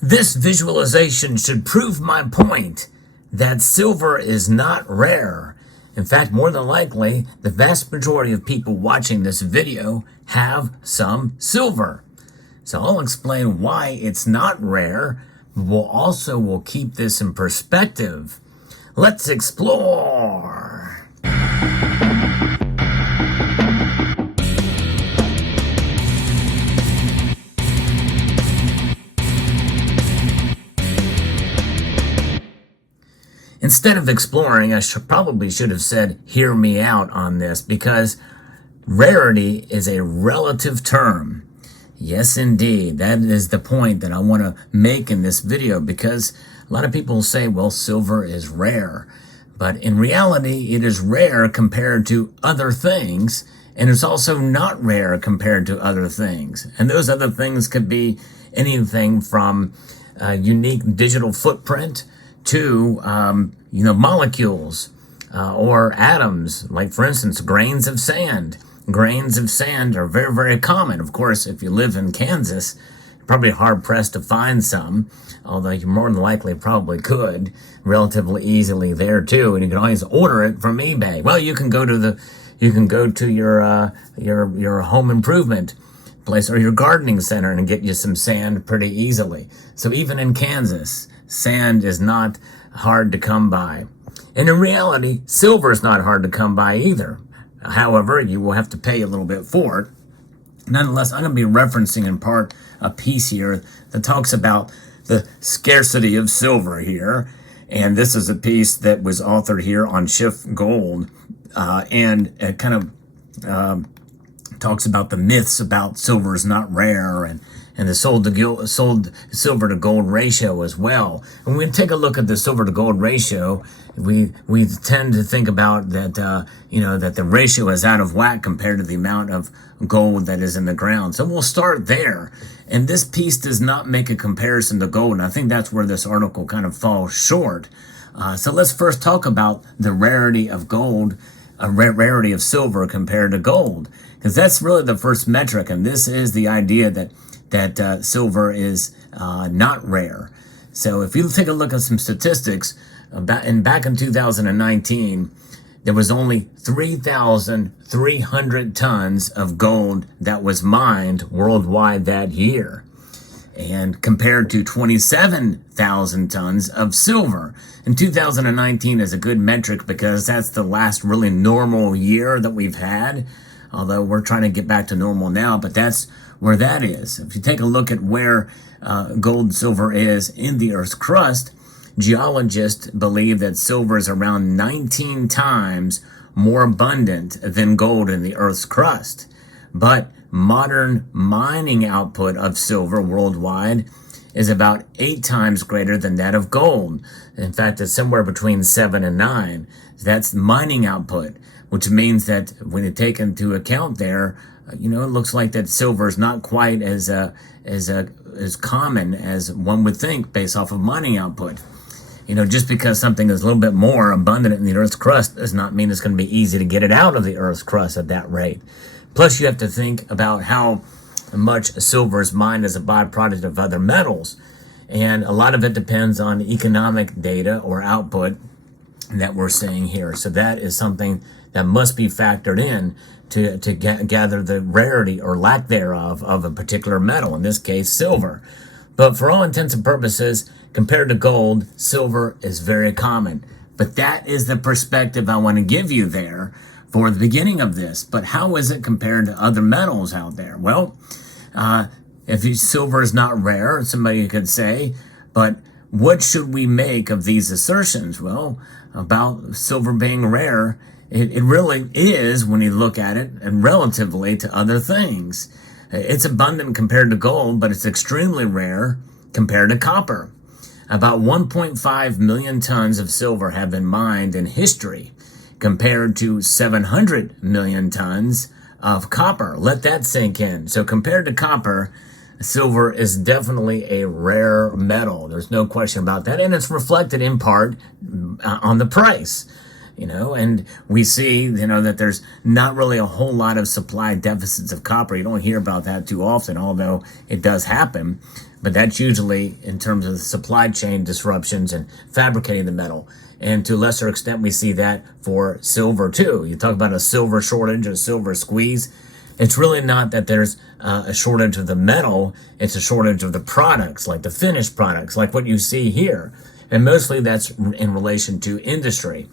This visualization should prove my point that silver is not rare. In fact, more than likely, the vast majority of people watching this video have some silver. So I'll explain why it's not rare. We'll keep this in perspective. Let's explore. Instead of exploring, I probably should have said, hear me out on this, because rarity is a relative term. Yes, indeed. That is the point that I want to make in this video, because a lot of people say, well, silver is rare. But in reality, it is rare compared to other things, and it's also not rare compared to other things. And those other things could be anything from a unique digital footprint to molecules or atoms, like, for instance, grains of sand. Grains of sand are very, very common. Of course, if you live in Kansas, you're probably hard-pressed to find some, although you more than likely probably could relatively easily there too, and you can always order it from eBay. Well, you can go to your home improvement place or your gardening center and get you some sand pretty easily. So even in Kansas, sand is not hard to come by. And in reality, silver is not hard to come by either. However, you will have to pay a little bit for it. Nonetheless, I'm going to be referencing in part a piece here that talks about the scarcity of silver here. And this is a piece that was authored here on Shift Gold. And it kind of talks about the myths about silver is not rare and the sold silver to gold ratio as well. And when we take a look at the silver to gold ratio, we tend to think about that that the ratio is out of whack compared to the amount of gold that is in the ground. So we'll start there. And this piece does not make a comparison to gold, and I think that's where this article kind of falls short. So let's first talk about the rarity of gold, rarity of silver compared to gold, because that's really the first metric, and this is the idea that silver is not rare. So if you take a look at some statistics, back in 2019, there was only 3,300 tons of gold that was mined worldwide that year, and compared to 27,000 tons of silver. And 2019 is a good metric because that's the last really normal year that we've had, although we're trying to get back to normal now, but that's where that is. If you take a look at where gold and silver is in the Earth's crust, geologists believe that silver is around 19 times more abundant than gold in the Earth's crust. But modern mining output of silver worldwide is about 8 times greater than that of gold. In fact, it's somewhere between 7 and 9. That's mining output, which means that when you take into account there, it looks like that silver is not quite as common as one would think based off of mining output. Just because something is a little bit more abundant in the Earth's crust does not mean it's going to be easy to get it out of the Earth's crust at that rate. Plus, you have to think about how much silver is mined as a byproduct of other metals. And a lot of it depends on economic data or output that we're seeing here. So that is something that must be factored in to gather the rarity or lack thereof of a particular metal, in this case, silver. But for all intents and purposes, compared to gold, silver is very common. But that is the perspective I want to give you there for the beginning of this. But how is it compared to other metals out there? Well, if silver is not rare, somebody could say, but what should we make of these assertions? Well, about silver being rare, it really is when you look at it and relatively to other things. It's abundant compared to gold, but it's extremely rare compared to copper. About 1.5 million tons of silver have been mined in history, compared to 700 million tons of copper. Let that sink in. So compared to copper, silver is definitely a rare metal. There's no question about that. And it's reflected in part on the price. And we see, that there's not really a whole lot of supply deficits of copper. You don't hear about that too often, although it does happen. but that's usually in terms of the supply chain disruptions and fabricating the metal. And to a lesser extent, we see that for silver too. You talk about a silver shortage, a silver squeeze. It's really not that there's a shortage of the metal, it's a shortage of the products, like the finished products, like what you see here. And mostly that's in relation to industry.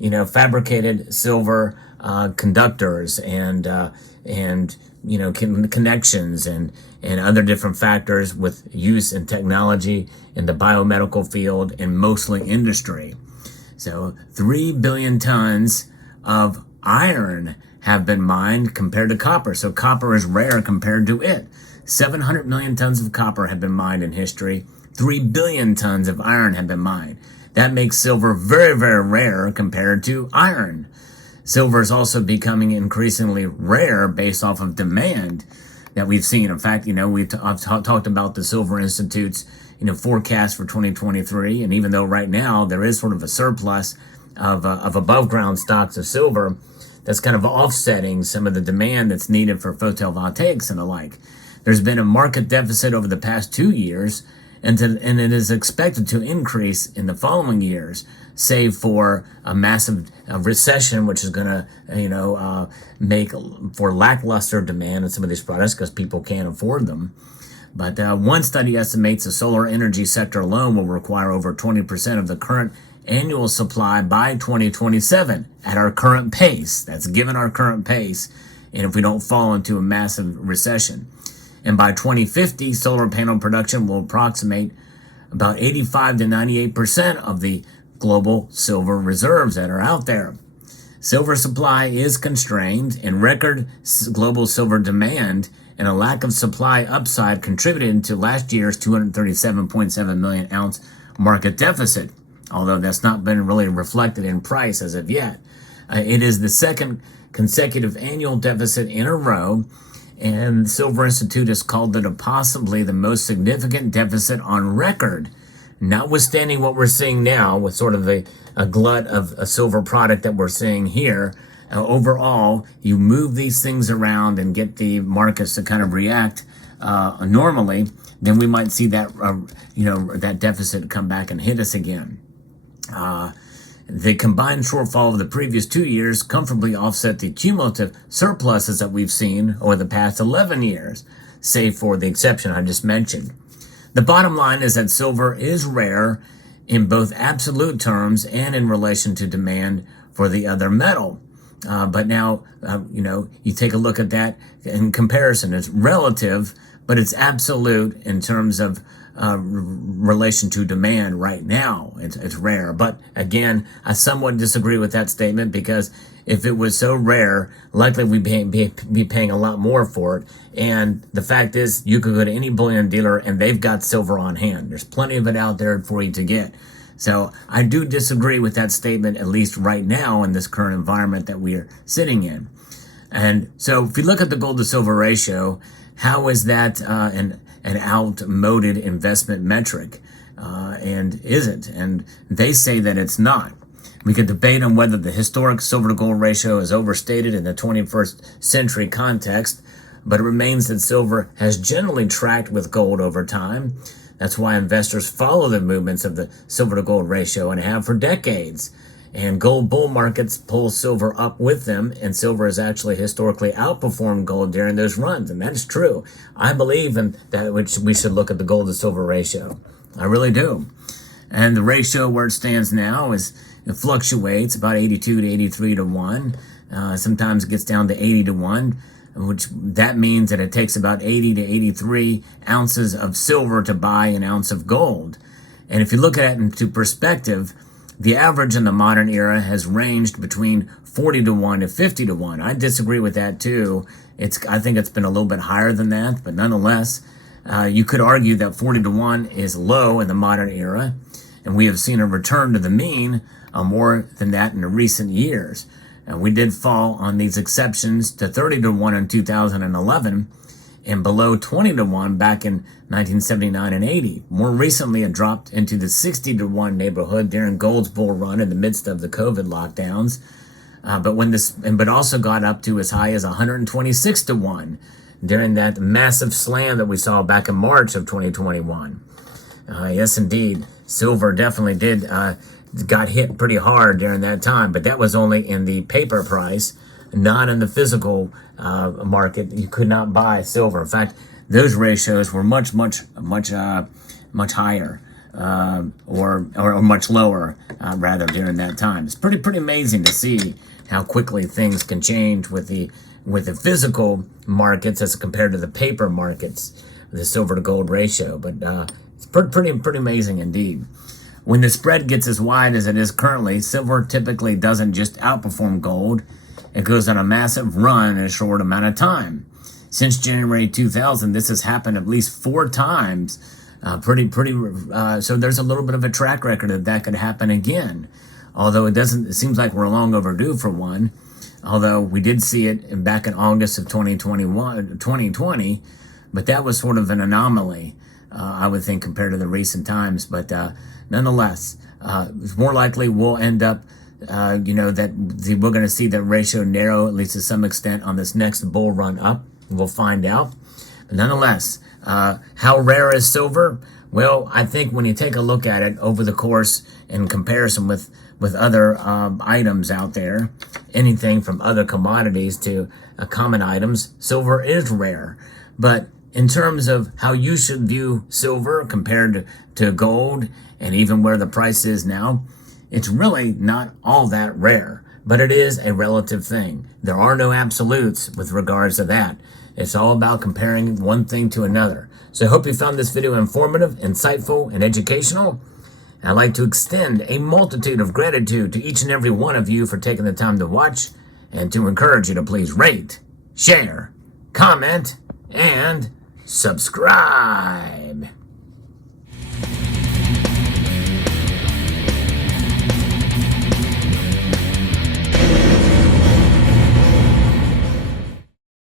Fabricated silver conductors and connections and other different factors with use in technology in the biomedical field and mostly industry. So 3 billion tons of iron have been mined compared to copper. So copper is rare compared to it. 700 million tons of copper have been mined in history. 3 billion tons of iron have been mined. That makes silver very, very rare compared to iron. Silver is also becoming increasingly rare based off of demand that we've seen. In fact, I've talked about the Silver Institute's, forecast for 2023. And even though right now there is sort of a surplus of above ground stocks of silver, that's kind of offsetting some of the demand that's needed for photovoltaics and the like. There's been a market deficit over the past 2 years, and it is expected to increase in the following years, save for a massive recession, which is going to, make for lackluster demand in some of these products because people can't afford them. But one study estimates the solar energy sector alone will require over 20% of the current annual supply by 2027 at our current pace. That's given our current pace, and if we don't fall into a massive recession. And by 2050, solar panel production will approximate about 85 to 98% of the global silver reserves that are out there. Silver supply is constrained, and record global silver demand and a lack of supply upside contributed to last year's 237.7 million ounce market deficit, although that's not been really reflected in price as of yet. It is the second consecutive annual deficit in a row, and the Silver Institute has called it possibly the most significant deficit on record, notwithstanding what we're seeing now with sort of a glut of a silver product that we're seeing here. Overall, you move these things around and get the markets to kind of react normally, then we might see that that deficit come back and hit us again. The combined shortfall of the previous 2 years comfortably offset the cumulative surpluses that we've seen over the past 11 years, save for the exception I just mentioned. The bottom line is that silver is rare in both absolute terms and in relation to demand for the other metal. But now, you take a look at that in comparison. It's relative, but it's absolute in terms of relation to demand right now. It's rare. But again, I somewhat disagree with that statement because if it was so rare, likely we'd be paying a lot more for it. And the fact is, you could go to any bullion dealer and they've got silver on hand. There's plenty of it out there for you to get. So I do disagree with that statement, at least right now in this current environment that we are sitting in. And so if you look at the gold to silver ratio, how is that an outmoded investment metric? And isn't? And they say that it's not. We could debate on whether the historic silver to gold ratio is overstated in the 21st century context, but it remains that silver has generally tracked with gold over time. That's why investors follow the movements of the silver to gold ratio and have for decades. And gold bull markets pull silver up with them, and silver has actually historically outperformed gold during those runs, and that's true. I believe in that, which we should look at the gold to silver ratio. I really do. And the ratio where it stands now it fluctuates about 82 to 83 to 1. Sometimes it gets down to 80 to 1. Which that means that it takes about 80 to 83 ounces of silver to buy an ounce of gold. And if you look at it into perspective, the average in the modern era has ranged between 40 to 1 to 50 to 1. I disagree with that too. I think it's been a little bit higher than that, but nonetheless, you could argue that 40 to 1 is low in the modern era, and we have seen a return to the mean more than that in the recent years. And we did fall on these exceptions to 30 to 1 in 2011 and below 20 to 1 back in 1979 and 80. More recently, it dropped into the 60 to 1 neighborhood during gold's bull run in the midst of the COVID lockdowns. But also got up to as high as 126 to 1 during that massive slam that we saw back in March of 2021. Yes, indeed. Silver definitely got hit pretty hard during that time, but that was only in the paper price, not in the physical market. You could not buy silver. In fact, those ratios were much higher, or much lower, rather, during that time. It's pretty amazing to see how quickly things can change with the physical markets as compared to the paper markets, the silver to gold ratio. But it's pretty amazing indeed. When the spread gets as wide as it is currently, silver typically doesn't just outperform gold. It goes on a massive run in a short amount of time. Since January 2000, this has happened at least 4 times. So there's a little bit of a track record that could happen again. Although it seems like we're long overdue for one. Although we did see it back in August of 2020, but that was sort of an anomaly, I would think, compared to the recent times. But nonetheless, it's more likely we'll end up, that we're going to see that ratio narrow, at least to some extent, on this next bull run up. We'll find out. But nonetheless, how rare is silver? Well, I think when you take a look at it over the course in comparison with other items out there, anything from other commodities to common items, silver is rare. But in terms of how you should view silver compared to gold, and even where the price is now, it's really not all that rare. But it is a relative thing. There are no absolutes with regards to that. It's all about comparing one thing to another. So I hope you found this video informative, insightful, and educational. I'd like to extend a multitude of gratitude to each and every one of you for taking the time to watch, and to encourage you to please rate, share, comment, and subscribe.